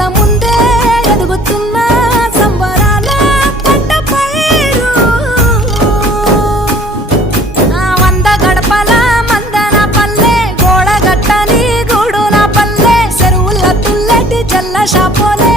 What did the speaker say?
కళ్ళ ముందే ఎదుగుతున్న సంబరాల పంట పైరు వంద గడపల మందన పల్లె గోడ గట్టని గూడు నా పల్లె చెరువుల తుల్లటి జల్ల షాపోలే